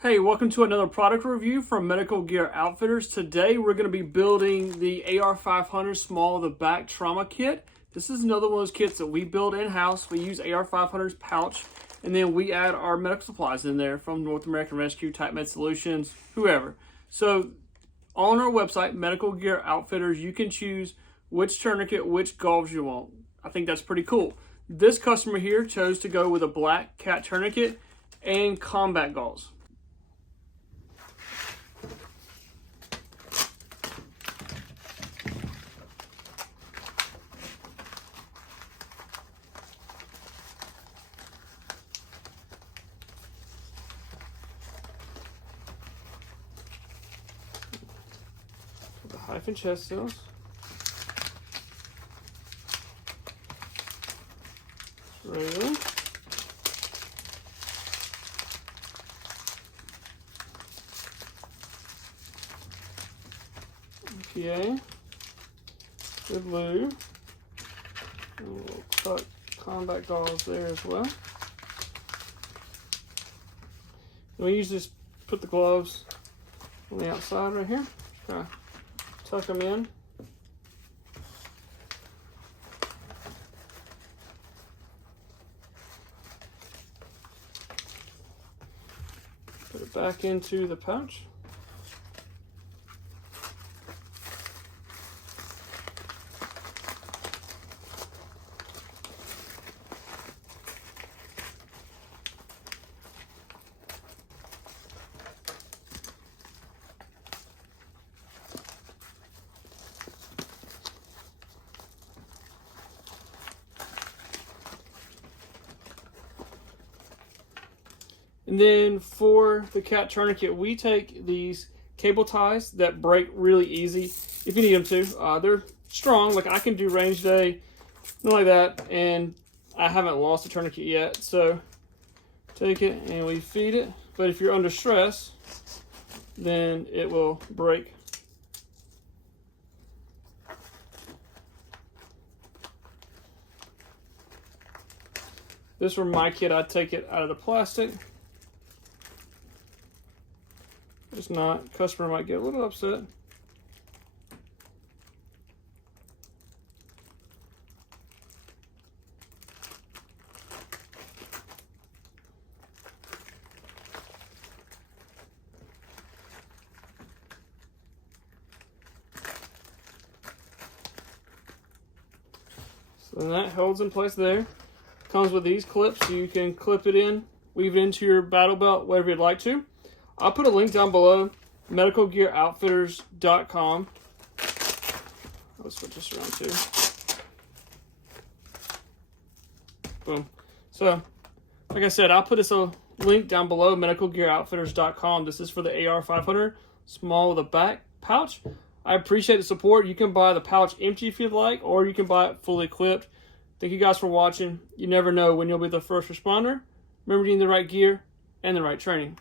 Hey, welcome to another product review from Medical Gear Outfitters. Today we're going to be building the AR500 Small-of-Back trauma kit. This is another one of those kits that we build in-house. We use AR500's pouch, and then we add our medical supplies in there from North American Rescue, Type Med Solutions, whoever. So on our website, Medical Gear Outfitters, you can choose which tourniquet, which gauze you want. I think that's pretty cool. This customer here chose to go with a black cat tourniquet and combat gauze. The hyphen chest seals. Regular. EPA. Good lube. And we'll cut combat gauze there as well. And we usually just put the gloves on the outside right here. Kind of tuck them in. Put it back into the pouch. And then for the cat tourniquet, we take these cable ties that break really easy if you need them to. They're strong, like I can do range day, nothing like that, and I haven't lost a tourniquet yet. So take it and we feed it. But if you're under stress, then it will break. This from my kit, I'd take it out of the plastic. If not, customer might get a little upset. So then that holds in place there. Comes with these clips, so you can clip it in, weave it into your battle belt, whatever you'd like to. I'll put a link down below, medicalgearoutfitters.com. Let's switch this around too. Boom. So, like I said, I'll put this a link down below, medicalgearoutfitters.com. This is for the AR500 Small-of-Back pouch. I appreciate the support. You can buy the pouch empty if you'd like, or you can buy it fully equipped. Thank you guys for watching. You never know when you'll be the first responder. Remember, you need the right gear and the right training.